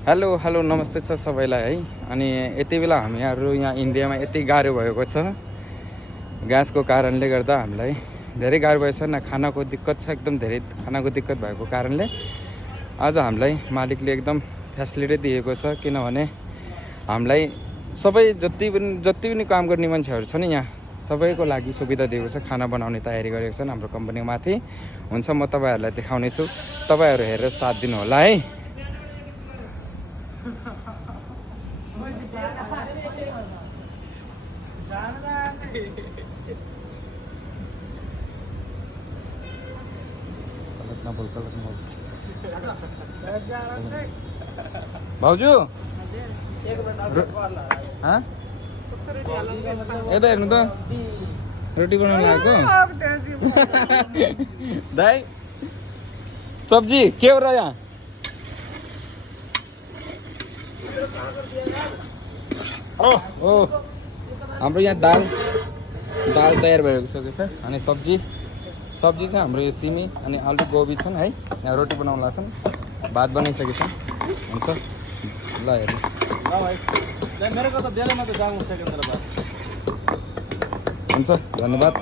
Hello hello नमस्ते छ सबैलाई है। अनि यति बेला हामीहरू यहाँ इन्डियामा यति गाह्रो भएको छ ग्यासको कारणले गर्दा हामीलाई धेरै गाह्रो भएको छ। न खानाको दिक्कत छ, एकदम धेरै खानाको दिक्कत भएको कारणले आज हामीलाई मालिकले एकदम फ्यासिलिटी दिएको छ। किनभने हामीलाई सबै जति पनि काम गर्ने मान्छेहरू छ नि यहाँ सबैको लागि सुविधा दिएको छ। खाना बनाउने तयारी गरेको छन् हाम्रो कम्पनीको माथि। हुन्छ म तपाईँहरूलाई देखाउने छु, तपाईँहरू हेरेर साथ दिनु होला है। भाउजू यता हेर्नु त रोटी बनाउनु लागेको दाइ सब्जी के हो र यहाँ? ओ हाम्रो यहाँ दाल तयार भइसकेको छ। अनि सब्जी छ हाम्रो यो सिमी अनि आलु गोबी छन् है। यहाँ रोटी बनाउनु लाग्छन्, भात बनाइसकेको छ। हुन्छ ल हेर्नु हुन्छ, धन्यवाद।